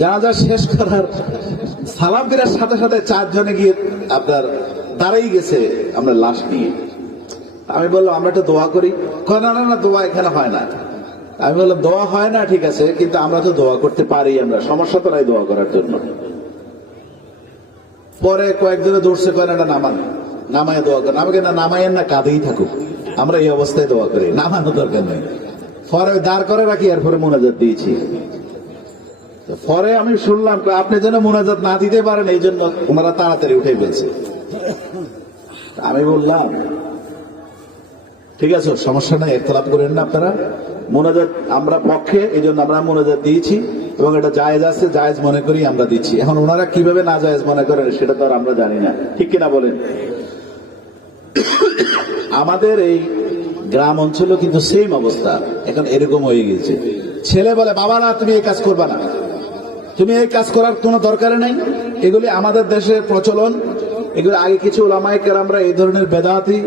জানাজা শেষ করার সালাম ফেরার সাথে সাথে 4 জনে গিয়ে আপনার দাঁড়াই গেছে আমরা লাশ নিয়ে। আমি বললাম আমরা একটু দোয়া করি। না না না, দোয়া এখানে হয় না। আমি বললাম দোয়া হয় না ঠিক আছে, কিন্তু আমরা তো দোয়া করতে পারি, আমরা সমস্যা তো নাই দোয়া করার জন্য। পরে কয়েকজনে দৌড়ছে, কয় না নামান, নামায় দোয়া করেন। আমাকে না নামায়েন না, কাঁধেই থাকুক, আমরা এই অবস্থায় দোয়া করি, নামানো দরকার নেই। পরে দাঁড় করে রাখি, এরপরে মোনাজাত দিয়েছি। পরে আমি শুনলাম আপনি যেন মোনাজাত না দিতে পারেন এই জন্য ওনারা তাড়াতাড়ি উঠে ফেলছে। আমি বললাম ঠিক আছে, সমস্যা নাই, ইখতিলাফ করেন না আপনারা। মোনাজাত আমরা পক্ষে, এই জন্য আমরা মোনাজাত দিয়েছি এবং এটা জায়েজ আছে, জায়েজ মনে করি আমরা দিচ্ছি। এখন ওনারা কিভাবে না জায়েজ মনে করেন সেটা তো আর আমরা জানি না, ঠিক কিনা বলেন? আমাদের এই গ্রাম অঞ্চলও কিন্তু সেম অবস্থা এখন এরকম হয়ে গেছে। ছেলে বলে বাবা না তুমি এই কাজ করবা না, তুমি এই কাজ করার কোনো দরকার নাই। এগুলি আমাদের দেশের প্রচলন। এগুলো আগে কিছু উলামায়ে কেরামরা এই ধরনের বেদাতি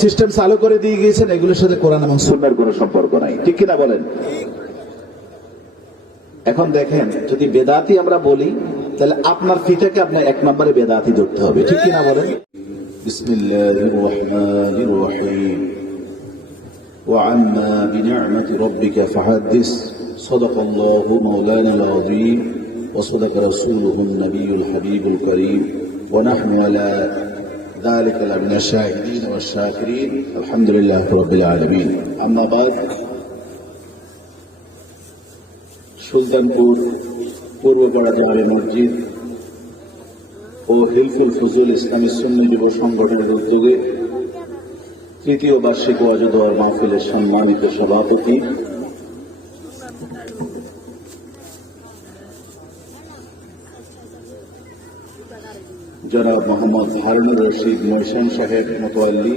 সিস্টেম চালু করে দিয়ে গিয়েছেন, এগুলোর সাথে কোরআন এবং সুন্নাহর কোনো সম্পর্ক নাই, ঠিক কিনা বলেন? এখন দেখেন, যদি বেদাতি আমরা বলি তাহলে আপনার ফিটাকে আপনার 1 নম্বরে বেদাতি ধরতে হবে, ঠিক কিনা বলেন? বিসমিল্লাহির রহমানির রহিম। ওয়া আম্মা বিনি'মাতি রাব্বিকা ফাহাদ্দিস। সাদাকাল্লাহু মাওলানাল আযীম ওয়া সাদাকা রাসূলুহুন নাবিয়্যুল হাবিবুল কারীম ওয়া নাহনু আলা ذلك لمن الشاهدين والشاكرين الحمد لله رب العالمين أما بعد সুলতানপুর পূর্বপাড়া জামে মসজিদ ও হিলফুল ফজল ইসলামী সুন্নি যুব সংগঠনের উদ্যোগে 3য় বার্ষিক ওয়াজ ও দোয়া মাহফিলের সম্মানিত সভাপতি জনাব মোহাম্মদ হারুনুর রশিদ মহসিন সাহেব মোতওয়াল্লি,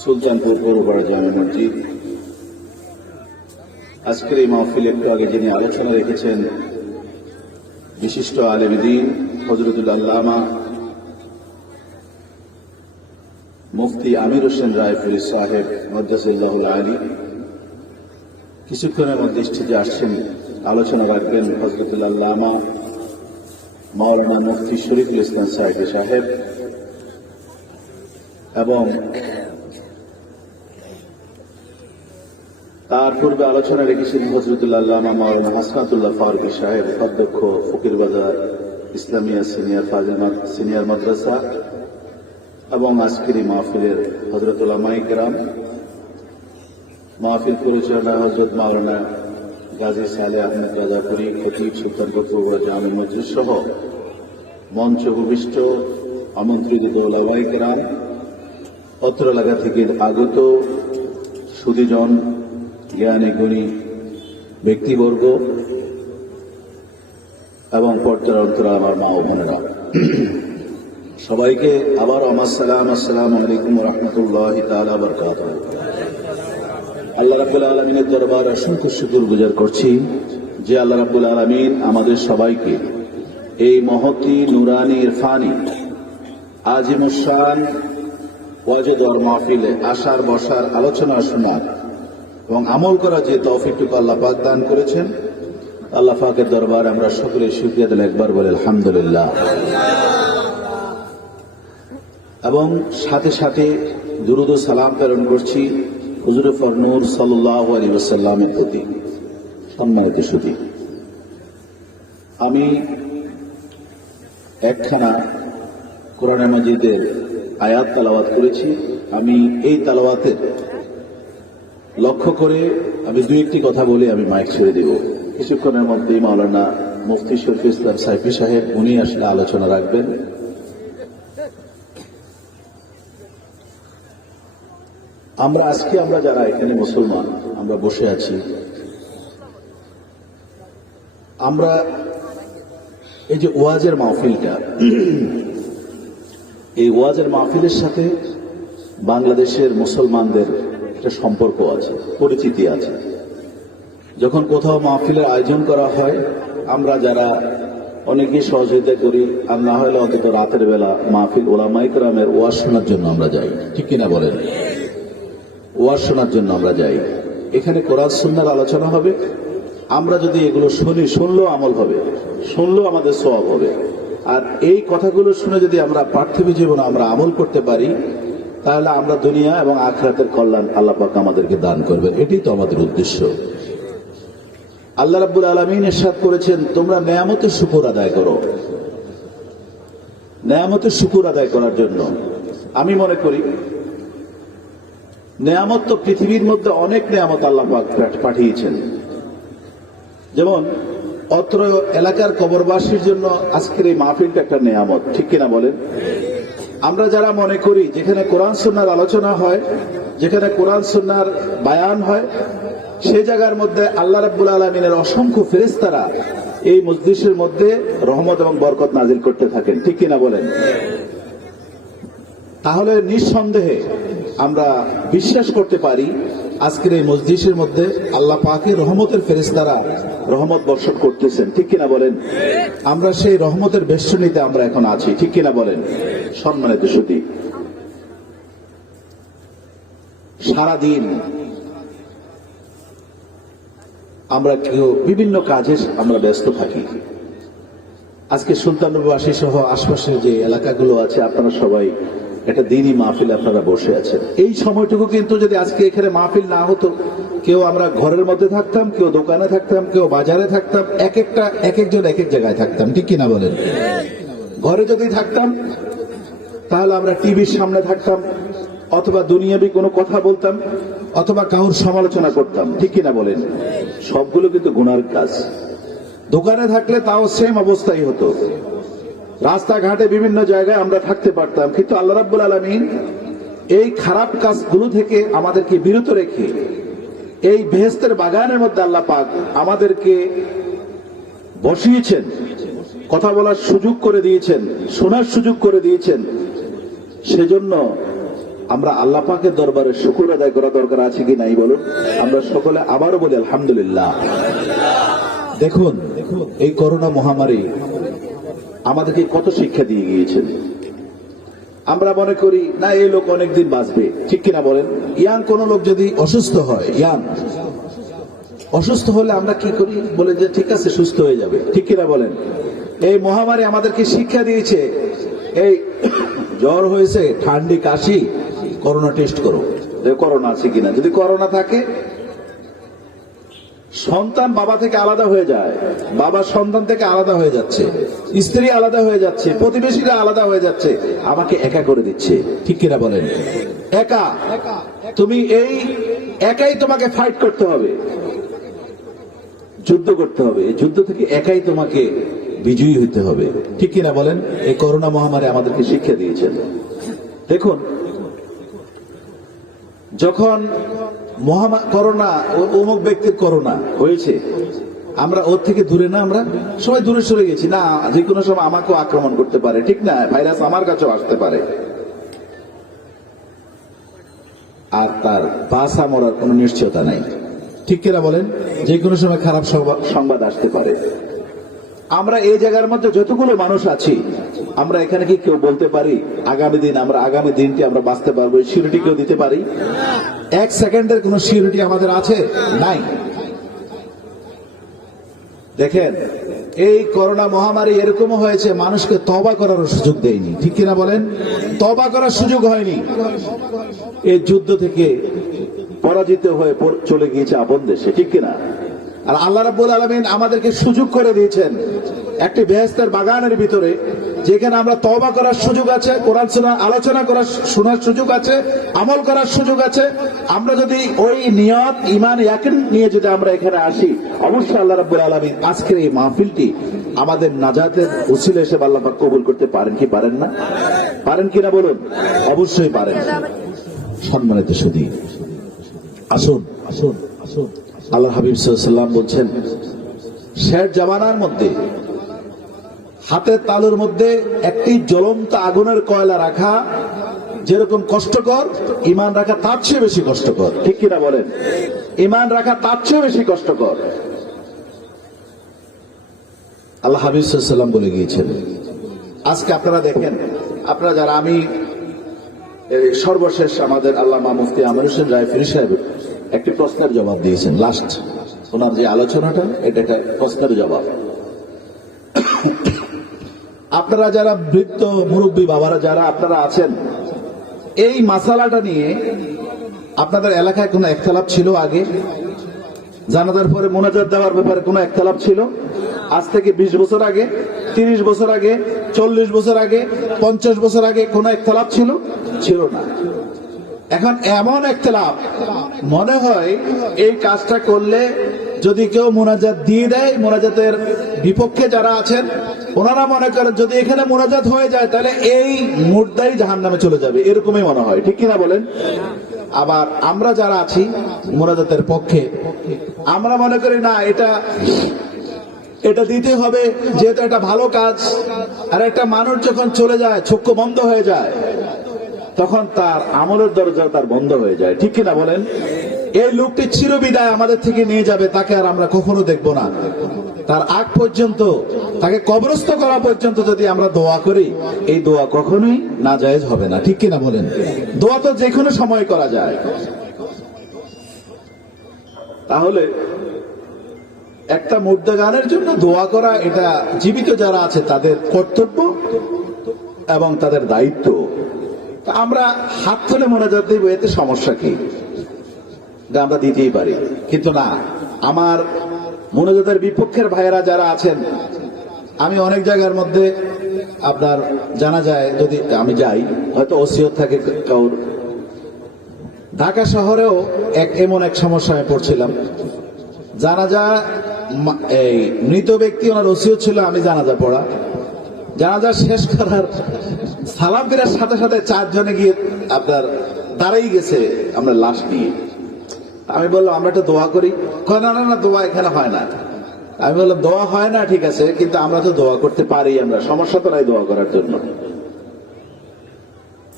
সুলতানপুর পৌরপাড়া জামে মসজিদ। আজকের এই মাহফিলে একটু আগে যিনি আলোচনা রেখেছেন বিশিষ্ট আলেম দ্বীন হযরতুল আল্লামা মুফতি আমির হোসেন রায়পুরী সাহেব মাদ্রাসাহুল আলী, কিছুক্ষণের মধ্যে স্টেজে আসছেন, আলোচনা রাখবেন হযরতুল আল্লামা মাওলানা মুফতি শরীফুল ইসলাম সাইদি সাহেব, এবং তার পূর্বে আলোচনা রেখেছেন হযরতুল আল্লামা মাওলানা হাসনাতুল্লাহ ফারুকী সাহেব, অধ্যক্ষ ফকিরবাজার ইসলামিয়া সিনিয়র মাদ্রাসা, এবং আজকের এই মাহফিলের হযরত উলামায়ে কেরাম, মাহফিল পরিচালনা হযরত মাওলানা গাজী সালেহ আহমেদ রাজাপুরী, খতিব সুলতানপুর পৌরপাড়া জামে মসজিদ সহ মঞ্চ ভূমিষ্ঠ আমন্ত্রিত উলামায়ে কেরাম, অত্র এলাকা থেকে আগত সুধীজন, জ্ঞানী গুণী ব্যক্তিবর্গ এবং পর্দার অন্তরা আমার মা ও বোনেরা, সবাইকে আবার আমার সালাম, আসসালামু আলাইকুম ওয়া রাহমাতুল্লাহি তাআলা ওয়া বারাকাতুহু। আল্লাহ রাব্বুল আলামিনের দরবারে অসংখ্য শুকর গুজার করছি যে আল্লাহ রাব্বুল আলামিন আমাদের সবাইকে এই মহতি নুরানি ইরফানি আজিমুশ শান ওয়াজ ও দোয়া মাহফিলে আসার বসার আলোচনা শোনার এবং আমল করার যে তৌফিকটুকু আল্লাহ পাক দান করেছেন, আল্লাহ পাকের দরবারে আমরা সকলে শুকরিয়া দিলে একবার বলে আলহামদুলিল্লাহ। এবং সাথে সাথে দুরূদ ও সালাম প্রেরণ করছি হুজুর নূর সাল্লাল্লাহু আলাইহি ওয়াসাল্লামের প্রতি। সম্মানিত সুধী, আমি একখানা কোরআন মাজিদের আয়াত তেলাওয়াত করেছি। আমি এই তেলাওয়াতের লক্ষ্য করে আমি 2-1টি কথা বলে আমি মাইক ছেড়ে দেব। কিছুক্ষণের মধ্যেই মাওলানা মুফতি শরীফুল ইসলাম সাইফি সাহেব উনি আসলে আলোচনা রাখবেন। আমরা যারা এখানে মুসলমান আমরা বসে আছি, আমরা এই যে ওয়াজের মাহফিলটা, এই ওয়াজের মাহফিলের সাথে বাংলাদেশের মুসলমানদের একটা সম্পর্ক আছে, পরিচিতি আছে। যখন কোথাও মাহফিলের আয়োজন করা হয়, আমরা যারা অনেকেই সহযোগিতা করি, আর না হলে অন্তত রাতের বেলা মাহফিল উলামায়ে কেরামের ওয়াজ শোনার জন্য আমরা যাই, ঠিক কিনা বলেন? ওয়াজ শোনার জন্য আমরা যাই। এখানে কোরআন সুন্নাহর আলোচনা হবে, আমরা যদি এগুলো শুনি, শুনলেও আমল হবে, শুনলেও আমাদের সওয়াব হবে। আর এই কথাগুলো শুনে যদি আমরা পার্থিব জীবনে আমরা আমল করতে পারি, তাহলে আমরা দুনিয়া এবং আখিরাতের কল্যাণ আল্লাহ পাক আমাদেরকে দান করবেন। এটাই তো আমাদের উদ্দেশ্য। আল্লাহ রাব্বুল আলামিন ইরশাদ করেছেন, তোমরা নেয়ামতের শুকর আদায় করো। নেয়ামতের শুকর আদায় করার জন্য আমি মনে করি, নেয়ামত তো পৃথিবীর মধ্যে অনেক নেয়ামত আল্লাহ পাক পাঠিয়েছেন। যেমন অত্র এলাকার কবরবাসীর জন্য আজকের এই মাহফিলটা একটা নেয়ামত, ঠিক কিনা বলেন? আমরা যারা মনে করি যেখানে কোরআন সুন্নাহর আলোচনা হয়, যেখানে কোরআন সুন্নাহর বায়ান হয়, সে জায়গার মধ্যে আল্লাহ রাব্বুল আলামিনের অসংখ্য ফেরেশতারা এই মজলিসের মধ্যে রহমত এবং বরকত নাজিল করতে থাকেন, ঠিক কিনা বলেন? তাহলে নিঃসন্দেহে আমরা বিশ্বাস করতে পারি আজকের এই মজলিসের মধ্যে আল্লাহ পাকের রহমতের ফেরেশতারা রহমত বর্ষণ করতেছেন, ঠিক কিনা বলেন? আমরা সেই রহমতের বেষ্টনীতে আমরা এখন আছি, ঠিক কিনা বলেন? সম্মানিত সুধী, সারাদিন আমরা কেউ বিভিন্ন কাজে আমরা ব্যস্ত থাকি। আজকে সুলতানবাসী সহ আশপাশের যে এলাকাগুলো আছে, আপনারা সবাই একটা দিনই মাহফিল আপনারা বসে আছেন। এই সময়টুকু কিন্তু যদি আজকে এখানে মাহফিল না হতো, কেউ আমরা ঘরের মধ্যে থাকতাম, কেউ দোকানে থাকতাম, কেউ বাজারে থাকতাম, এক একজন এক এক জায়গায় থাকতাম, ঠিক কিনা বলেন? ঘরে যদি থাকতাম তাহলে আমরা টিভির সামনে থাকতাম, অথবা দুনিয়াবি কোনো কথা বলতাম, অথবা কাউর সমালোচনা করতাম, ঠিক কিনা বলেন? সবগুলো কিন্তু গুনার কাজ। দোকানে থাকলে তাও সেম অবস্থাই হতো, রাস্তাঘাটে বিভিন্ন জায়গায় আমরা থাকতে পারতাম, কিন্তু আল্লাহ রাব্বুল আলামিন এই খারাপ কাজগুলো থেকে আমাদেরকে বিরত রেখে এই বেহেশতের বাগানের মধ্যে আল্লাহ পাক আমাদেরকে বসিয়েছেন, কথা বলার সুযোগ করে দিয়েছেন, শোনার সুযোগ করে দিয়েছেন। সেজন্য আমরা আল্লাহ পাকের দরবারে শুকর আদায় করা দরকার আছে কি নাই বলুন? আমরা সকলে আবারও বলি আলহামদুলিল্লাহ। দেখুন, এই করোনা মহামারী আমাদেরকে কত শিক্ষা দিয়ে গিয়েছেন। আমরা মনে করি না এই লোক অনেকদিন বাঁচবে, ঠিক কিনা বলেন? ইয়াং কোন লোক যদি অসুস্থ হয়, অসুস্থ হলে আমরা কি করি? বলে যে ঠিক আছে, সুস্থ হয়ে যাবে, ঠিক কিনা বলেন? এই মহামারী আমাদেরকে শিক্ষা দিয়েছে, এই জ্বর হয়েছে, ঠান্ডি, কাশি, করোনা টেস্ট করো, করোনা আছে কিনা। যদি করোনা থাকে, সন্তান বাবা থেকে আলাদা হয়ে যায়, বাবা সন্তান থেকে আলাদা হয়ে যাচ্ছে, স্ত্রী আলাদা হয়ে যাচ্ছে, প্রতিবেশীরা আলাদা হয়ে যাচ্ছে, আমাকে একা করে দিচ্ছে, ঠিক কিনা বলেন? একা, তুমি এই একাই তোমাকে ফাইট করতে হবে, যুদ্ধ করতে হবে। এই যুদ্ধ থেকে একাই তোমাকে বিজয়ী হতে হবে, ঠিক কিনা বলেন? এই করোনা মহামারী আমাদেরকে শিক্ষা দিয়েছেন। দেখুন, যখন করোনা, অমুক ব্যক্তির করোনা হয়েছে, আমরা ওর থেকে দূরে না, আমরা সবাই দূরে সরে গেছি, না যে কোনো সময় আমাকেও আক্রমণ করতে পারে, ঠিক না? ভাইরাস আমার কাছেও আসতে পারে, আর তার বাঁচা মরার কোনো নিশ্চয়তা নাই, ঠিক কিনা বলেন? যে কোনো সময় খারাপ সংবাদ আসতে পারে। আমরা এই জায়গার মধ্যে যতগুলো মানুষ আছি, আমরা এখানে কি কেউ বলতে পারি আগামী দিনটি আমরা বাঁচতে পারবো? সিউরিটি কেউ দিতে পারি? এক সেকেন্ডের কোন সিউরিটি আমাদের আছে? নাই। দেখেন, এই করোনা মহামারী এরকম হয়েছে, মানুষকে তওবা করার সুযোগ দেয়নি, ঠিক কিনা বলেন? তওবা করার সুযোগ হয়নি। এই যুদ্ধ থেকে পরাজিত হয়ে চলে গিয়েছে আপন দেশে, ঠিক কিনা? আর আল্লাহ রাব্বুল আলামিন আমাদেরকে সুযোগ করে দিয়েছেন একটি বেহেশতের বাগানের ভিতরে, যেখানে আমরা তওবা করার সুযোগ আছে, কোরআন সুন্নাহ আলোচনা করার শোনার সুযোগ আছে, আমল করার সুযোগ আছে। আমরা যদি ওই নিয়ত, ঈমান, ইয়াকিন নিয়ে যদি আমরা এখানে আসি, অবশ্যই আল্লাহ রাব্বুল আলামিন আজকের এই মাহফিলটি আমাদের নাজাতের উসিলা হিসেবে আল্লাহ পাক কবুল করতে পারেন কি পারেন না? পারেন কিনা বলুন? অবশ্যই পারেন। সম্মানিত সুধী, আসুন আসুন আসুন, আল্লাহ হাবিব সাল্লাল্লাহু আলাইহি ওয়াসাল্লাম বলছেন, শেষ জামানার মধ্যে হাতের তালুর মধ্যে একটি জ্বলন্ত আগুনের কয়লা রাখা যেরকম কষ্টকর, ঈমান রাখা তার চেয়ে বেশি কষ্টকর, ঠিক কিনা বলেন? ঈমান রাখা তার চেয়ে বেশি কষ্টকর, আল্লাহ হাবিব সাল্লাল্লাহু আলাইহি ওয়াসাল্লাম বলে গিয়েছেন। আজকে আপনারা দেখেন, আপনারা যারা, আমি সর্বশেষ আমাদের আল্লামা মুফতি আমির হোসেন রায়পুরি সাহেব একটি প্রশ্নের জবাব দিয়েছেন, লাস্ট ওনার যে আলোচনাটা এটা একটা প্রশ্নের জবাব। আপনারা যারা বৃদ্ধ মুরব্বী বাবারা যারা আপনারা আছেন, এই মাসালাটা নিয়ে আপনাদের এলাকায় কোনো একতলাপ ছিল আগে? জানাজার পরে মোনাজাত দেওয়ার ব্যাপারে কোনো একতলাপ ছিল? আজ থেকে 20 বছর আগে, 30 বছর আগে, 40 বছর আগে, 50 বছর আগে কোনো একতলাপ ছিল? ছিল না। এখন এমন একতলাপ মনে হয় এই কাজটা করলে যদি কেউ মোনাজাত দিয়ে দেয়, মোনাজাতের বিপক্ষে যারা আছেন ওনারা মনে করেন যদি এখানে মোনাজাত হয়ে যায় তাহলে এই মুর্দাই জাহান্নামে চলে যাবে, এরকমই মনে হয়। ঠিক কিনা বলেন? আবার আমরা যারা আছি মোনাজাতের পক্ষে, আমরা মনে করি না এটা দিতে হবে, যেহেতু এটা ভালো কাজ। আর একটা মানুষ যখন চলে যায়, চক্ষু বন্ধ হয়ে যায়, তখন তার আমলের দরজা তার বন্ধ হয়ে যায়। ঠিক কিনা বলেন? এই লোকটি চিরবিদায় আমাদের থেকে নিয়ে যাবে, তাকে আর আমরা কখনো দেখবো না। তার আগ পর্যন্ত, তাকে কবরস্থ করা পর্যন্ত যদি আমরা দোয়া করি, এই দোয়া কখনোই নাজায়েজ হবে না। ঠিক কিনা বলেন? দোয়া তো যে কোনো সময় করা যায়। তাহলে একটা মুর্দা গানের জন্য দোয়া করা, এটা জীবিত যারা আছে তাদের কর্তব্য এবং তাদের দায়িত্ব। আমরা হাত তুলে মোনাজাত দিব, এতে সমস্যা কি? আমরা দিতেই পারি, কিন্তু না, আমার মোনাজাতের বিপক্ষের ভাইয়েরা যারা আছেন, আমি অনেক জায়গার মধ্যে আপনার জানা যায়, যদি আমি যাই হয়তো ওসিয়ত থাকে কাউর। ঢাকা শহরেও এমন এক সমস্যায় পড়ছিলাম, জানাজা এই মৃত ব্যক্তি ওনার ওসিয়ত ছিল আমি জানাজা পড়া, জানাজা শেষ করার সালাম ফেরার সাথে সাথে 4 জনে গিয়ে আপনার দাঁড়াই গেছে আমরা লাশ নিয়ে। আমি বললাম আমরা একটা দোয়া করি। না না না, দোয়া এখানে হয় না। আমি বললাম দোয়া হয় না, ঠিক আছে, কিন্তু আমরা তো দোয়া করতে পারি, আমরা সমস্যা তো নাই দোয়া করার জন্য।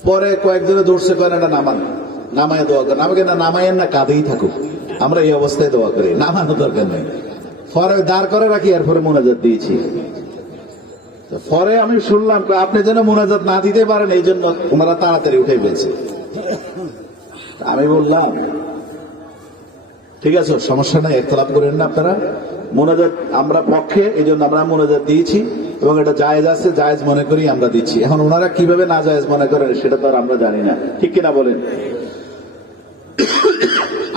পরে কয়েকজনে দৌড়ছে, কয় না নামায় দোয়া করেন। আমাকে না নামায়েন না, কাঁদেই থাকুক, আমরা এই অবস্থায় দোয়া করি, নামানো দরকার নেই। পরে দাঁড় করে রাখি, এরপরে মোনাজাত দিয়েছি। পরে আমি শুনলাম আপনি যেন মোনাজাত না দিতে পারেন, এই জন্য ওনারা তাড়াতাড়ি উঠে ফেলছে। আমি বললাম ঠিক আছে, সমস্যা নাই, একতলাপ করেন না আপনারা। মোনাজাত আমরা পক্ষে, এই জন্য আমরা মোনাজাত দিয়েছি এবং এটা জায়েজ আছে, জায়েজ মনে করি আমরা দিচ্ছি। এখন ওনারা কিভাবে না জায়েজ মনে করেন সেটা তো আর আমরা জানি না। ঠিক কিনা বলেন?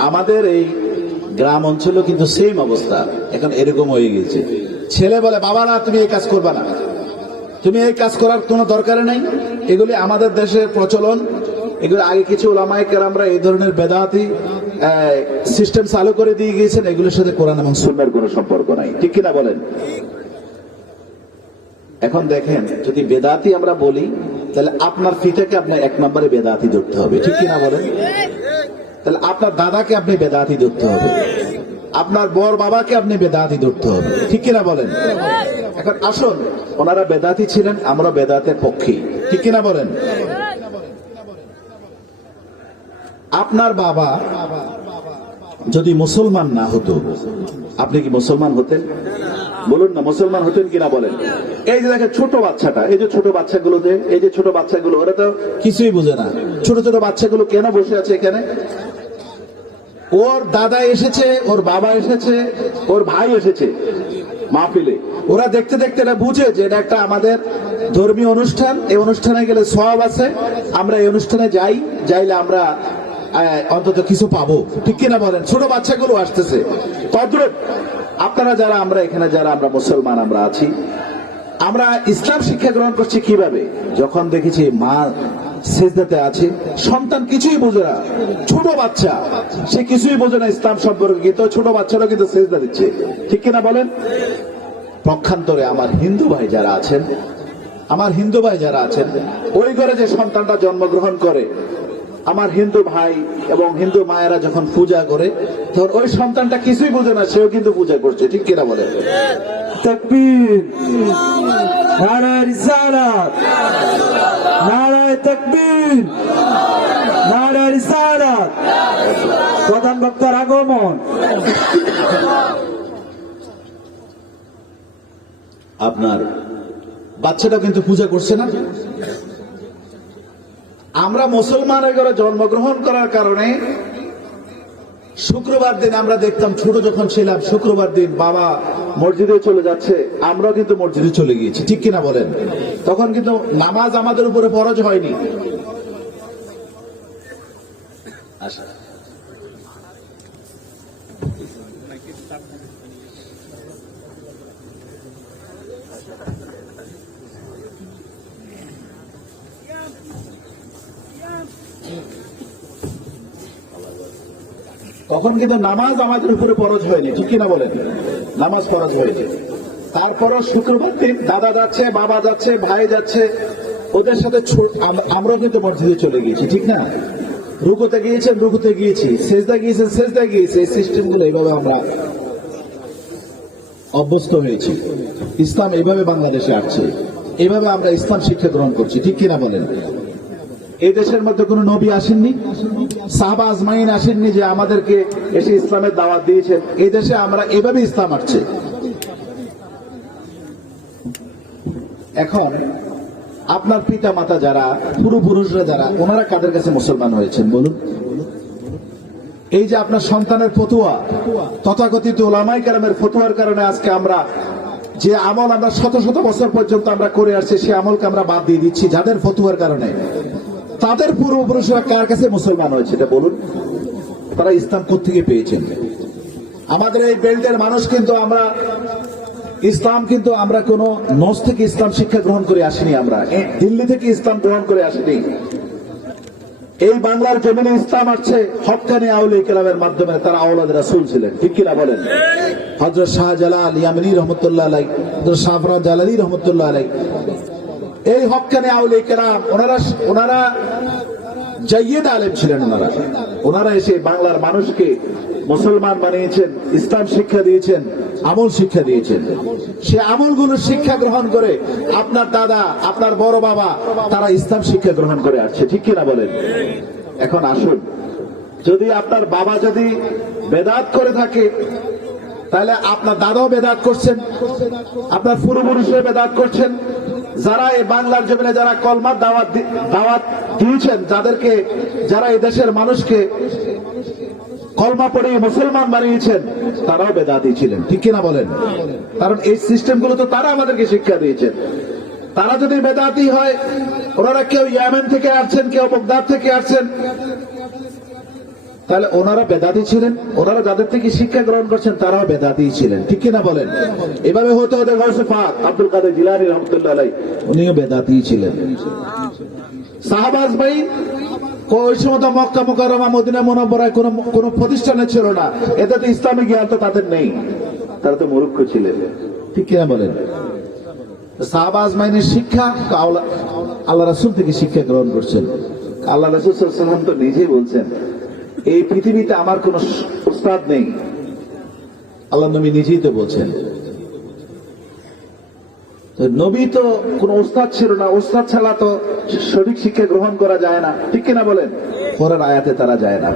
আমাদের এই গ্রাম অঞ্চলেও কিন্তু সেম অবস্থা এখন এরকম হয়ে গেছে। ছেলে বলে বাবা না, তুমি এই কাজ করবা না, তুমি এই কাজ করার কোনো দরকার নাই। এগুলি আমাদের দেশের প্রচলন। এগুলো আগে কিছু ওলামায়ে কেরামরা এই ধরনের বেদাতি সিস্টেম চালু করে দিয়ে গিয়েছেন, এগুলোর সাথে কোরআন এবং সুন্নাহর কোনো সম্পর্ক নাই। ঠিক কিনা বলেন? এখন দেখেন, যদি বেদাতি আমরা বলি তাহলে আপনার ফিটাকে আপনার 1 নম্বরে বেদাতি ধরতে হবে। ঠিক কিনা বলেন? তাহলে আপনার দাদাকে আপনি বেদাতি ধরতে হবে, আপনার বর বাবাকে আপনি বেদাতি ধরতে হবে। ঠিক কিনা বলেন? এখন আসুন, ওনারা বেদাতি ছিলেন, আমরা বেদাতের পক্ষে। ঠিক কিনা বলেন? আপনার বাবা যদি মুসলমান না হতো, আপনি কি মুসলমান হতেন? বলুন না, মুসলমান হতেন কিনা বলেন? এই যে দেখেন ছোট বাচ্চাটা, এই যে ছোট বাচ্চাগুলোতে, এই যে ছোট বাচ্চাগুলো, ওরা তো কিছুই বোঝে না। ছোট ছোট বাচ্চাগুলো কেন বসে আছে এখানে? ওর দাদা এসেছে, ওর বাবা এসেছে, ওর ভাই এসেছে মাহফিলে। ওরা দেখতে দেখতে এটা বুঝে যে এটা একটা আমাদের ধর্মীয় অনুষ্ঠান, এই অনুষ্ঠানে গেলে সওয়াব আছে, আমরা এই অনুষ্ঠানে যাইলে আমরা অন্তত কিছু পাবো। ঠিক কিনা বলেন? ছোট বাচ্চাগুলো আসতেছে। তদ্রুপ আপনারা যারা, আমরা এখানে যারা আমরা মুসলমান আমরা আছি, আমরা ইসলাম শিক্ষা গ্রহণ করছি কিভাবে? যখন দেখেছি মা সেজদাতে আছে, সন্তান কিছুই বোঝে না, ছোট বাচ্চা, সে কিছুই বোঝে না ইসলাম সম্পর্কে, কিন্তু ছোট বাচ্চারা কিন্তু সেজদা দিচ্ছে। ঠিক কিনা বলেন? পক্ষান্তরে আমার হিন্দু ভাই যারা আছেন, ওই ঘরে যে সন্তানটা জন্মগ্রহণ করে, আমার হিন্দু ভাই এবং হিন্দু মায়েরা যখন পূজা করে, তখন ওই সন্তানটা কিছুই বোঝে না, সেও কিন্তু পূজা করছে। ঠিক কিনা বলেন? তাকবীর, নারায়ে রিসালাত, নারায়ে তাকবীর, নারায়ে রিসালাত। প্রধান বক্তার আগমন। আপনার বাচ্চাটা কিন্তু পূজা করছে না। আমরা মুসলমানের ঘরে জন্মগ্রহণ করার কারণে শুক্রবার দিন আমরা দেখতাম, ছোট যখন ছিলাম, শুক্রবার দিন বাবা মসজিদে চলে যাচ্ছে, আমরাও কিন্তু মসজিদে চলে গিয়েছি, ঠিক কিনা বলেন? তখন কিন্তু নামাজ আমাদের উপরে ফরজ হয়নি। আচ্ছা, তখন কিন্তু নামাজ আমাদের উপরে ফরজ হয়নি, ঠিক কিনা বলেন? নামাজ ফরজ হয়নি। তারপরও শুক্রবার দিন দাদা যাচ্ছে, বাবা যাচ্ছে, ভাই যাচ্ছে, ওদের সাথে আমরাও কিন্তু মসজিদে চলে গিয়েছি, ঠিক না? রুকুতে গিয়েছেন, রুকুতে গিয়েছি, সেজদা গিয়েছেন, সেজদা গিয়েছি। এই সিস্টেম গুলো এইভাবে আমরা অভ্যস্ত হয়েছি। ইসলাম এইভাবে বাংলাদেশে আসছে, এইভাবে আমরা ইসলাম শিক্ষা গ্রহণ করছি, ঠিক কিনা বলেন? এই দেশের মধ্যে কোন নবী আসেননি, সাহাবা আজমাইন আসেননি যে আমাদেরকে এসে ইসলামের দাওয়াত দিয়েছেন। এই দেশে আমরা এভাবে ইসলাম আসছে। এখন আপনার পিতা মাতা যারা, পূর্বপুরুষরা যারা, ওনারা কাদের কাছে মুসলমান হয়েছেন বলুন? এই যে আপনার সন্তানের ফতুয়া, তথাকথিত ওলামায়ে কেরামের ফতুয়ার কারণে আজকে আমরা যে আমল আমরা শত শত বছর পর্যন্ত আমরা করে আসছি, সেই আমলকে আমরা বাদ দিয়ে দিচ্ছি যাদের ফতুয়ার কারণে। তাদের পূর্বপুরুষরা কার কাছে মুসলমান হয়েছে এটা বলুন? তারা ইসলাম কোত্থেকে পেয়েছেন? আমাদের এই বেল্টের মানুষ কিন্তু আমরা ইসলাম কিন্তু আমরা কোন নস থেকে ইসলাম শিক্ষা গ্রহণ করে আসিনি, আমরা দিল্লি থেকে ইসলাম গ্রহণ করে আসিনি। এই বাংলার জমিনে ইসলাম আসছে হক্কানি আউলিয়া কেরামের মাধ্যমে। তারা আওলাদ রাসূল ছিলেন, ঠিক কিনা বলেন? হযরত শাহজালাল ইয়ামানী রহমাতুল্লাহ আলাইহি, হযরত শাহফরাজ জালালী রহমাতুল্লাহ আলাইহি, এই হক্কানি আউলিয়া কেরাম, ওনারা জাইয়্যিদ আলেম ছিলেন। ওনারা এসে বাংলার মানুষকে মুসলমান বানিয়েছেন, ইসলাম শিক্ষা দিয়েছেন, আমল শিক্ষা দিয়েছেন। সে আমলগুলো শিক্ষা গ্রহণ করে আপনার দাদা, আপনার বড় বাবা, তারা ইসলাম শিক্ষা গ্রহণ করে আসছে, ঠিক কিনা বলেন? এখন আসুন, যদি আপনার বাবা যদি বেদাত করে থাকে, তাহলে আপনার দাদাও বেদাত করছেন, আপনার পূর্বপুরুষরা বেদাত করছেন। যারা এই বাংলার জমিনে যারা কলমার দাওয়াত দিয়েছেন, যাদেরকে যারা এই দেশের মানুষকে কলমা পড়িয়ে মুসলমান বানিয়েছেন, তারাও বেদাতি ছিলেন, ঠিক কিনা বলেন? কারণ এই সিস্টেমগুলো তো তারা আমাদেরকে শিক্ষা দিয়েছেন। তারা যদি বেদাতি হয়, ওনারা কেউ ইয়েমেন থেকে আসছেন, কেউ বাগদাদ থেকে আসছেন, তাহলে ওনারা বেদাতি ছিলেন। ওনারা যাদের থেকে শিক্ষা গ্রহণ করছেন তারাও বেদাতি ছিলেন, ঠিক কিনা বলেন? এভাবে হতে হতে গাউসে পাক আব্দুল কাদের জিলানী রহমাতুল্লাহ আলাইহি, উনিও বেদাতি ছিলেন। সাহাবা আজমাইন ওই সময় তো মক্কা মুকাররমা মদিনা মুনাওয়ারায় কোন প্রতিষ্ঠানে ছিল না, এতে তো ইসলামিক জ্ঞান তো তাদের নেই, তারা তো মূর্খ ছিলেন, ঠিক কিনা বলেন? সাহাবা আজমাইনের শিক্ষা আল্লাহ রাসূল থেকে শিক্ষা গ্রহণ করছেন। আল্লাহ রাসূল সাল্লাল্লাহু আলাইহি ওয়াসাল্লাম তো নিজেই বলছেন, এই পৃথিবীতে আমার কোন উস্তাদ নেই। আল্লাহ নবী নিজেই তো বলছেন। নবী তো কোন উস্তাদ ছিল না, উস্তাদ ছাড়া তো সঠিক শিক্ষা গ্রহণ করা যায় না, ঠিক কিনা বলেন? পরের আয়াতে তারা যায় না,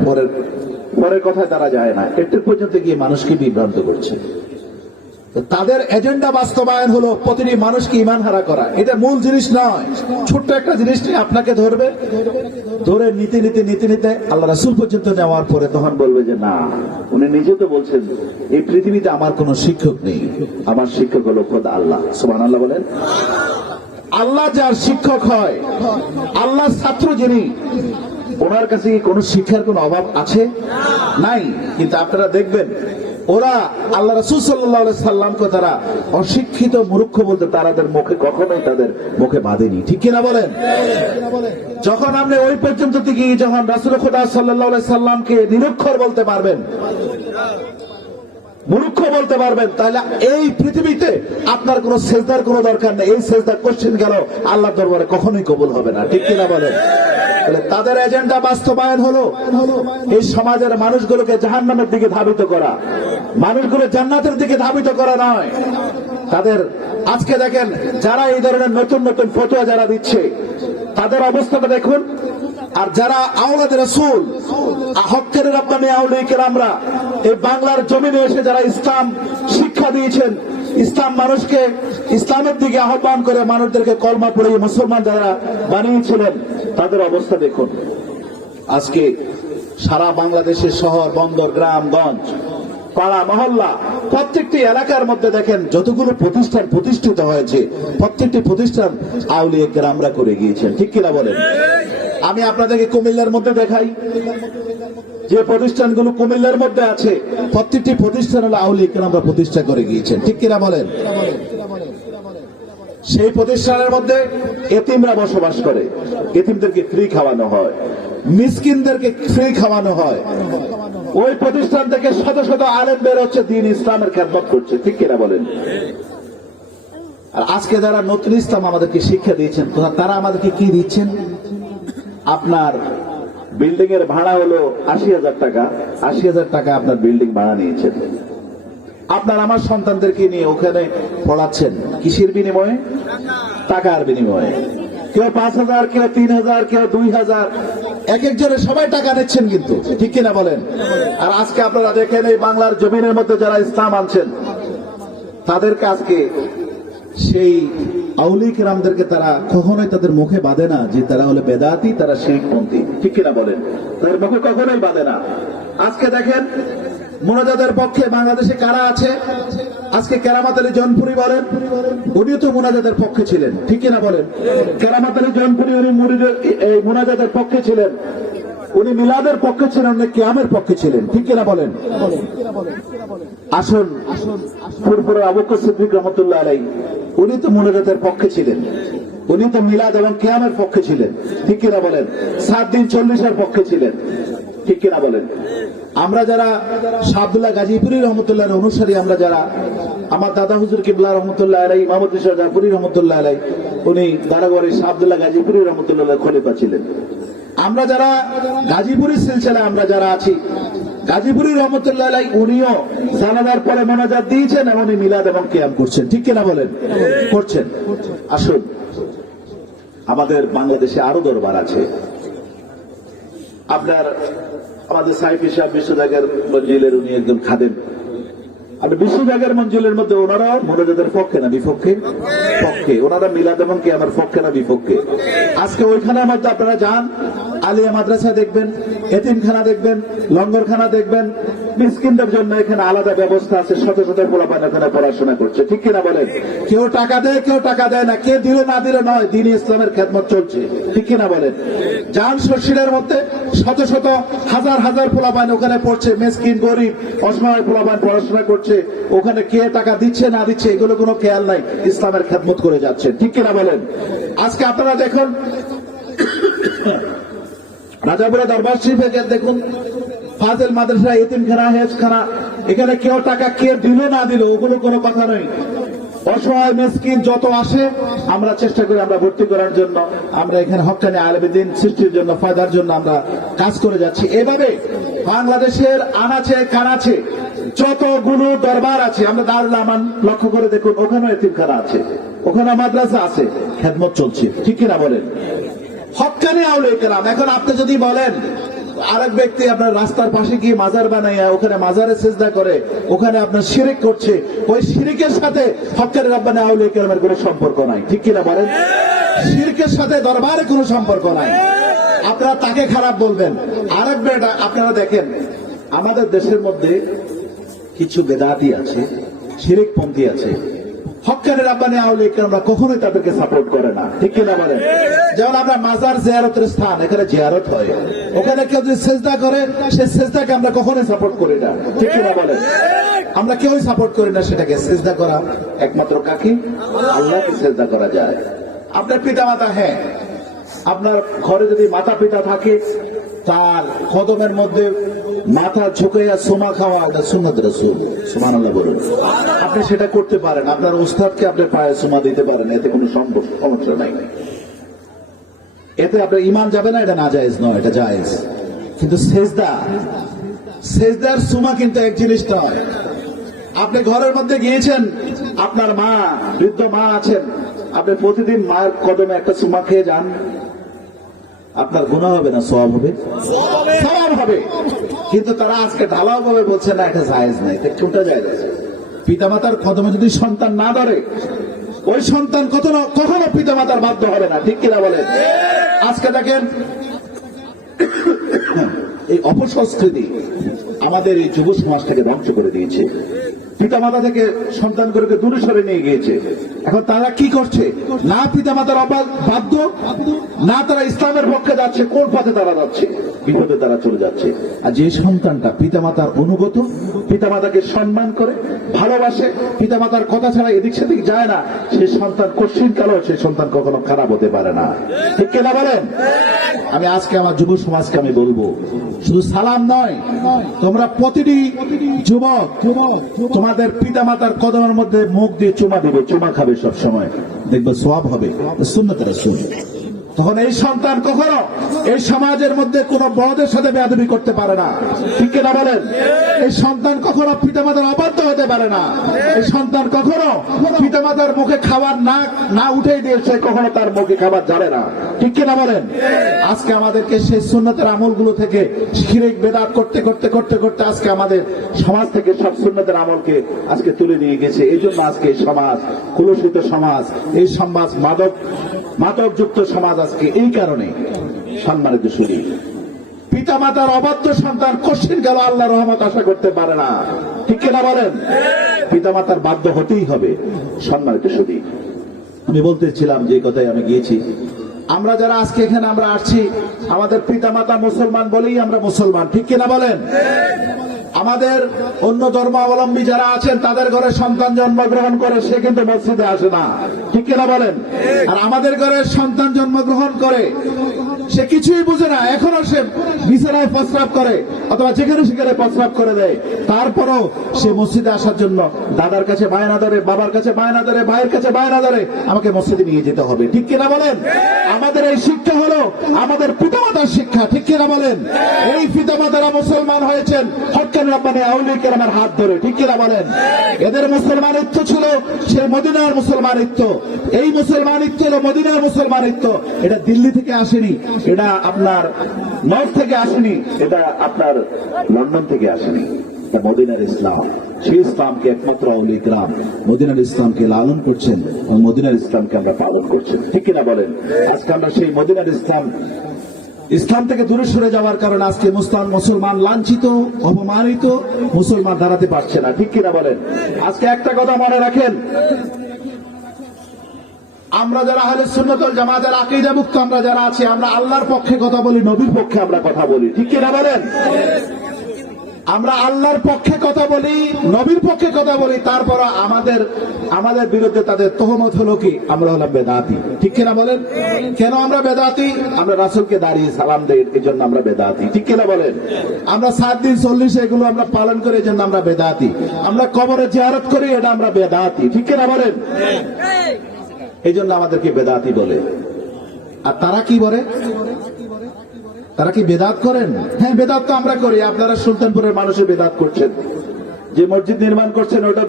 পরের কথায় তারা যায় না, একটু পর্যন্ত গিয়ে মানুষকে বিভ্রান্ত করছে। তাদের এজেন্ডা বাস্তবায়ন হলো প্রতিটি মানুষকে ঈমান হারা করা। এটা মূল জিনিস নয়, ছোট্ট একটা জিনিস নিয়ে আপনাকে ধরবে, ধরে নিতে নিতে নিতে নিতে আল্লাহ রাসূল পর্যন্ত যাওয়ার পরে তখন বলবে যে না, উনি নিজে তো বলছেন এই পৃথিবীতে আমার কোনো শিক্ষক নেই, আমার শিক্ষক হলো খোদা আল্লাহ। সুবহানাল্লাহ বলেন। আল্লাহ যার শিক্ষক হয়, আল্লাহর ছাত্র যিনি, ওনার কাছে কি কোনো শিক্ষার কোনো অভাব আছে? নাই। কিন্তু আপনারা দেখবেন ওরা আল্লাহ রাসূল সাল্লাল্লাহু আলাইহি সাল্লামকে তারা অশিক্ষিত মূর্খ বলতে তাদের মুখে কখনোই তাদের মুখে বাঁধেনি, ঠিক কিনা বলেন? যখন আপনি ওই পর্যন্ত থেকে যখন রাসূল খোদা সাল্লাল্লাহু আলাইহি সাল্লামকে নিরক্ষর বলতে পারবেন, মূর্খ বলতে পারবেন, তাহলে এই পৃথিবীতে আপনার কোন সেজদার কোনো দরকার নেই। এই সেজদা কোশ্চেন গেল আল্লাহর দরবারে কখনোই কবুল হবে না, ঠিক কিনা বলেন? তাদের এজেন্ডা বাস্তবায়ন হলো এই সমাজের মানুষগুলোকে জাহান্নামের দিকে ধাবিত করা, মানুষগুলো জান্নাতের দিকে ধাবিত করা নয়। তাদের আজকে দেখেন যারা এই ধরনের নতুন নতুন ফতোয়া যারা দিচ্ছে, তাদের অবস্থাটা দেখুন। আর যারা আওলাদে রাসূল, হক্কের রব্বানি আউলিয়া কেরামরা এই বাংলার জমিনে এসে যারা ইসলাম শিক্ষা দিয়েছেন, ইসলাম মানুষকে ইসলামের দিকে আহ্বান করে মানুষদেরকে কলমা পড়িয়ে মুসলমান যারা বানিয়েছিলেন, তাদের অবস্থা দেখুন। আজকে সারা বাংলাদেশের শহর বন্দর গ্রামগঞ্জ পাড়া মহল্লা প্রত্যেকটি এলাকার মধ্যে দেখেন যতগুলো প্রতিষ্ঠান প্রতিষ্ঠিত হয়েছে প্রত্যেকটি প্রতিষ্ঠান আউলিয়া কেরামরা করে গিয়েছেন, ঠিক কিনা বলেন? আমি আপনাদেরকে কুমিল্লার মধ্যে দেখাই, যে প্রতিষ্ঠানগুলো কুমিল্লার মধ্যে আছে প্রত্যেকটি প্রতিষ্ঠান হলো আউলিয়া কেরামরা প্রতিষ্ঠা করে গিয়েছেন, ঠিক কিনা বলেন? সেই প্রতিষ্ঠানের মধ্যে এতিমরা বসবাস করে, এতিমদেরকে ফ্রি খাওয়ানো হয়, মিসকিনদেরকে ফ্রি খাওয়ানো হয়। ওই প্রতিষ্ঠান থেকে শত শত আলেম বের হচ্ছে, দ্বীন ইসলামের খেদমত করছে, ঠিক কিনা বলেন? আর আজকে যারা নতুন ইসলাম আমাদেরকে শিক্ষা দিয়েছেন, তারা আমাদেরকে কি দিচ্ছেন? আপনার বিল্ডিং এর ভাড়া হলো ৮০,০০০ টাকা, ৮০,০০০ টাকা আপনার বিল্ডিং ভাড়া নিয়েছেন। আপনার আমার সন্তানদেরকে নিয়ে ওখানে পড়াচ্ছেন কিসের বিনিময়ে? টাকার বিনিময়ে। কেউ ৫,০০০, কেউ ৩,০০০, কেউ ২,০০০, এক একজনের সবাই টাকা নিচ্ছেন, কিন্তু ঠিক কিনা বলেন? আর আজকে আপনারা দেখেন এই বাংলার জমিনের মধ্যে যারা ইসলাম আনছেন তাদেরকে আজকে সেই আউলি কেরামদেরকে তারা কখনোই তাদের মুখে বাঁধে না যে তারা হলো বেদাতি, তারা শিরকপন্থী, ঠিক কিনা বলেন? তাদের মুখে কখনোই বাঁধে না। আজকে দেখেন মুনাজাতের পক্ষে বাংলাদেশে কারা আছে? আজকে কেরামত আলী জৌনপুরি বলেন, উনিও তো মুনাজাতের পক্ষে ছিলেন, ঠিক কিনা বলেন? কেরামত আলী জৌনপুরি উনি এই মুনাজাতের পক্ষে ছিলেন, উনি মিলাদের পক্ষে ছিলেন, উনি কিয়ামের পক্ষে ছিলেন, ঠিক কিনা বলেন? আসুন, ফুরফুরে আবু বকর সিদ্দিক রহমতুল্লাহ আলাইহি উনি তো মুনাজাতের পক্ষে ছিলেন, উনি তো মিলাদ এবং কিয়ামের পক্ষে ছিলেন, ঠিক কিনা বলেন? 7 দিন 40-এর পক্ষে ছিলেন, ঠিক কিনা বলেন? আমরা যারা শাহ আব্দুল্লাহ গাজীপুরি রহমতুল্লাহ অনুসারী, আমরা যারা আমার দাদা হুজুর কিবলা রহমতুল্লাহ আলাইহি, ইমামত শাহ জাফরি রহমতুল্লাহ আলাইহি উনি দারাগড়ে শাহ আব্দুল্লাহ গাজীপুরি রহমতুল্লাহ খলিফা ছিলেন, আমরা যারা গাজীপুরি সিলসিলায় আমরা যারা আছি, গাজীপুরি রহমতুল্লাহ আলাইহি উনিও জানাজার পরে মোনাজাত দিয়েছেন এবং উনি মিলাদ এবং কিয়াম করছেন, ঠিক কিনা বলেন? করছেন। আসুন, আমাদের বাংলাদেশে আরো দরবার আছে। আপনার আমাদের সাইফি সাহেব বিশ্বজাগের মঞ্জিলের উনি একজন খাদেম। আপনি বিশ্বজাগের মঞ্জিলের মধ্যে ওনারা মোনাজাতের পক্ষে না বিপক্ষে? পক্ষে। ওনারা মিলাদ এবং কিয়ামের পক্ষে না বিপক্ষে? আজকে ওইখানের মধ্যে আপনারা যান, আলিয়া মাদ্রাসা দেখবেন, এতিমখানা দেখবেন, লঙ্গরখানা দেখবেন, মিসকিনদের জন্য এখানে আলাদা ব্যবস্থা আছে, শত শত পোলাপান এখানে পড়াশোনা করছে, ঠিক কিনা বলেন? কেউ টাকা দেয়, কেউ টাকা দেয় না, কে দিল না দিল নয়, দ্বীন ইসলামের খেদমত চলছে, ঠিক কিনা বলেন? যান শর্ষিলের মধ্যে শত শত হাজার হাজার পোলাপান ওখানে পড়ছে, মিসকিন গরিব অসহায় পোলাপান পড়াশোনা করছে, ওখানে কে টাকা দিচ্ছে না দিচ্ছে এগুলো কোনো খেয়াল নাই, ইসলামের খেদমত করে যাচ্ছে, ঠিক কিনা বলেন? আজকে আপনারা দেখুন রাজাপুরে দরবার শরীফে দেখুন, ফাজিল মাদ্রাসা, এতিমখানা, হেফখানা, এখানে কেউ টাকা কে দিল না দিল ওগুলো কোনো কথা নয়। অসহায় মিসকিন যত আসে আমরা চেষ্টা করি আমরা ভর্তি করার জন্য, আমরা এখানে হক্কানি আলেম দ্বীন সৃষ্টির জন্য, ফায়দার জন্য আমরা কাজ করে যাচ্ছি। এভাবে বাংলাদেশের আনাচে কানাচে যতগুলো দরবার আছে, আমরা দারুল আমান লক্ষ্য করে দেখুন, ওখানেও এতিমখানা আছে, ওখানে মাদ্রাসা আছে, খেদমত চলছে, ঠিক কিনা বলেন? হক্কানি আউলিয়া কেরাম। এখন আপনি যদি বলেন আরেক ব্যক্তি আপনার রাস্তার পাশে গিয়ে মাজার বানাইয়া ওখানে মাজারে সিজদা করে, ওখানে আপনার শিরিক করছে, ওই শিরিকের সাথে হক্কানি রাব্বানি আউলিয়া কেরামের কোনো সম্পর্ক নাই, ঠিক কিনা বলেন? শিরকের সাথে দরবারে কোনো সম্পর্ক নাই, আপনারা তাকে খারাপ বলবেন। আরেক বেটা আপনারা দেখেন, আমাদের দেশের মধ্যে কিছু বেদাতি আছে, শিরিকপন্থী আছে, হক্কানি রাব্বানি আউলিয়া কেরামরা কখনোই তাদেরকে সাপোর্ট করে না, ঠিক কিনা বলেন? যেমন আমরা মাজার জিয়ারতের স্থান, এখানে জিয়ারত হয়, ওখানে কেউ যদি সেজদা করে সেই সেজদাকে আমরা কখনোই সাপোর্ট করি না, ঠিক কিনা বলেন? আমরা কেউই সাপোর্ট করি না সেটাকে। সেজদা করা একমাত্র কাকে? আল্লাহকে সেজদা করা যায়। আপনার পিতা মাতা, হ্যাঁ, আপনার ঘরে যদি মাতা পিতা থাকে তার কদমের মধ্যে মাথা ঝুঁকাইয়া সোমা খাওয়া, এটা সুন্নাত রাসূল, সুবহানাল্লাহ বলুন। আপনি সেটা করতে পারেন, আপনার উস্তাদকে আপনি পায়ে সোমা দিতে পারেন, এতে কোনো সমস্যা নাই, এতে আপনার ঈমান যাবে না, এটা নাজায়েজ নয়, এটা জায়েজ। কিন্তু সেজদার সোমা কিন্তু এক জিনিস নয়। আপনি ঘরের মধ্যে গিয়েছেন, আপনার মা, বৃদ্ধ মা আছেন, আপনি প্রতিদিন মায়ের কদমে একটা সোমা খেয়ে যান, আপনার গুনাহ হবে না সওয়াব হবে? সওয়াব হবে। কিন্তু তারা আজকে ঢালাও ভাবে বলছে না, এটা জায়েজ নাই, এটা কোনটা জায়েজ? পিতামাতার কদমে যদি সন্তান না ধরে, ওই সন্তান কখনো পিতামাতার বাধ্য হবে না, ঠিক কিনা বলেন? আজকে দেখেন এই অপসংস্কৃতি আমাদের এই যুব সমাজটাকে ধ্বংস করে দিয়েছে। পিতামাতা থেকে সন্তানগুলোকে দূরে সরে নিয়ে গিয়েছে। এখন তারা কি করছে? না পিতামাতার বাধ্য, না তারা ইসলামের পক্ষে যাচ্ছে। কোন পথে তারা যাচ্ছে? বিপদে তারা চলে যাচ্ছে। আর যে সন্তানটা পিতামাতার অনুগত, পিতামাতাকে সম্মান করে, ভালোবাসে, পিতামাতার কথা ছাড়া এদিক সেদিক যায় না, সে সন্তান কঠিন কালেও সেই সন্তান কখনো খারাপ হতে পারে না। ঠিক কিনা বলেন? আমি আজকে আমার যুব সমাজকে আমি বলবো, শুধু সালাম নয়, তোমরা প্রতিটি যুবক তোমাদের পিতামাতার কদমের মধ্যে মুখ দিয়ে চুমা দিবে, চুমা খাবে সব সময়, দেখবে সওয়াব হবে, সুন্নাত রাসূল। তখন এই সন্তান কখনো এই সমাজের মধ্যে কোনো বড়দের সাথে বেয়াদবি করতে পারে না। ঠিক কিনা বলেন? এই সন্তান কখনো পিতামাতার অবাধ্য হতে পারে না। এই সন্তান কখনো পিতামাতার মুখে খাবার না উঠে দিয়ে সে কখনো তার মুখে খাবার যাবে না। ঠিক কিনা বলেন? আজকে আমাদেরকে সেই সুন্নতের আমলগুলো থেকে শিরক বেদাত করতে করতে করতে করতে আজকে আমাদের সমাজ থেকে সব সুন্নতের আমলকে আজকে তুলে নিয়ে গেছে। এই জন্য আজকে এই সমাজ কলুষিত সমাজ, এই সমাজ মাদকযুক্ত সমাজ আজকে এই কারণে। সম্মানিত শুনি, পিতামাতার অবাধ্য সন্তান কঠিন গেল আল্লাহ রহমত আশা করতে পারে না। ঠিক কিনা বলেন? পিতামাতার বাধ্য হতেই হবে। সম্মানিত শুনি, আমি বলতেছিলাম যে কথায় আমি গিয়েছি, আমরা যারা আজকে এখানে আমরা আসছি, আমাদের পিতামাতা মুসলমান বলেই আমরা মুসলমান। ঠিক কিনা বলেন? আমাদের অন্য ধর্মাবলম্বী যারা আছেন তাদের ঘরে সন্তান জন্মগ্রহণ করে, সে কিন্তু মসজিদে আসে না। ঠিক কিনা বলেন? আর আমাদের ঘরে সন্তান জন্মগ্রহণ করে, সে কিছুই বুঝে না, এখনো সে বিছানায় প্রস্রাব করে অথবা যেখানে সেখানে প্রস্রাব করে দেয়। তারপরও সে মসজিদে আসার জন্য দাদার কাছে বায়না ধরে, বাবার কাছে বায়না ধরে, ভাইয়ের কাছে বায়না ধরে, আমাকে মসজিদে নিয়ে যেতে হবে। ঠিক কিনা বলেন? আমাদের এই শিক্ষা হলো আমাদের পিতামাতার শিক্ষা। ঠিক কিনা বলেন? এই পিতামাতারা মুসলমান হয়েছেন হক্কানি রাব্বানি আউলিয়া কেরামের হাত ধরে। ঠিক কিনা বলেন? এদের মুসলমানিত্ব ছিল সে মদিনার মুসলমানিত্ব। এই মুসলমানিত্ব হলো মদিনার মুসলমানিত্ব। এটা দিল্লি থেকে আসেনি, এটা আপনার নর্থ থেকে আসেনি, এটা আপনার লন্ডন থেকে আসেনি। মদিনার ইসলাম, সেই ইসলামকে একমাত্র আউলিয়া কেরাম মদিনার ইসলামকে লালন করছেন এবং মদিনার ইসলামকে আমরা পালন করছেন। ঠিক কিনা বলেন? আজকে আমরা সেই মদিনার ইসলাম থেকে দূরে সরে যাওয়ার কারণে আজকে মুসলমান লাঞ্ছিত, অপমানিত, মুসলমান দাঁড়াতে পারছে না। ঠিক কিনা বলেন? আজকে একটা কথা মনে রাখেন, আমরা যারা আহলে সুন্নাত ওয়াল জামাতের আকীদাভুক্ত আমরা যারা আছি, আমরা আল্লাহর পক্ষে কথা বলি, নবীর পক্ষে আমরা কথা বলি। ঠিক কিনা বলেন? আমরা আল্লাহর পক্ষে কথা বলি, নবীর পক্ষে কথা বলি, তারপর আমাদের বিরুদ্ধে তাদের তহমত হলো কি আমরা হলাম বেদাতি। ঠিক কিনা বলেন? কেন আমরা বেদাতি? আমরা রাসূলকে দাঁড়িয়ে সালাম দেই, এই জন্য আমরা বেদাতি। ঠিক কিনা বলেন? আমরা 7 দিন 40 এগুলো আমরা পালন করে, এই জন্য আমরা বেদাতি। আমরা কবরে জিয়ারত করি, এটা আমরা বেদাতি। ঠিক কিনা বলেন? এই জন্য আমাদেরকে বেদাতি বলে। আর তারা কি বলে? তারা কি বেদাত করেন? হ্যাঁ, বেদাত তো আমরা করি। আপনারা সুলতানপুরের মানুষের বেদাত করছেন, যে মসজিদ নির্মাণ করছেন ওটা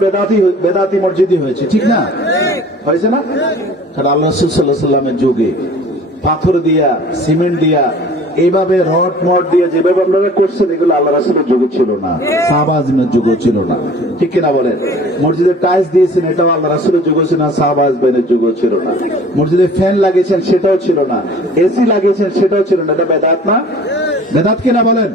বেদাতি মসজিদই হয়েছে। ঠিক না? হয়েছে না? কারণ আল্লাহ রাসূল সাল্লাল্লাহু আলাইহি ওয়াসাল্লামের যুগে পাথর দিয়া, সিমেন্ট দিয়া, এইভাবে রড মড দিয়ে যেভাবে আপনারা করছেন, এগুলো আল্লাহ রাসূলের যুগে ছিল না, সাহাবাজমের যুগও ছিল না। ঠিক কিনা বলেন? মসজিদে টাইলস দিয়েছেন, এটাও আল্লাহ রাসূলের যুগও ছিল না, সাহাবাজমের যুগও ছিল না। মসজিদে ফ্যান লাগিয়েছেন, সেটাও ছিল না। এসি লাগিয়েছেন, সেটাও ছিল না। এটা বেদাত না? বেদাত কিনা বলেন?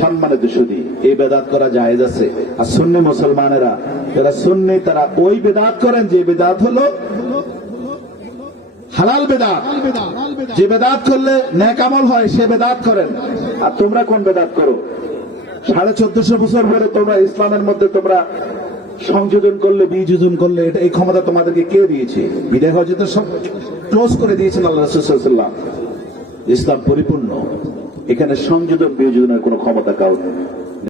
সম্মানিত সুধী, এই বেদাত করা জায়েজ আছে। আর সুন্নি মুসলমানেরা যারা সুন্নি, তারা ওই বেদাত করেন যে বেদাত হলো হালাল বেদাত। যে বেদাত করলে নেক আমল হয়, সে বেদাত করেন। আর তোমরা কোন বেদাত করো? 1450 বছর ধরে তোমরা ইসলামের মধ্যে তোমরা সংযোজন করলে, বিযোজন করলে, এটা এই ক্ষমতা তোমাদেরকে কে দিয়েছে? বিদায় হজরত সব ক্লোজ করে দিয়েছেন আল্লাহ রাসূল সাল্লাল্লাহু আলাইহি ওয়াসাল্লাম। ইসলাম পরিপূর্ণ, এখানে সংযোজন বিয়োজনের কোনো ক্ষমতা কারণ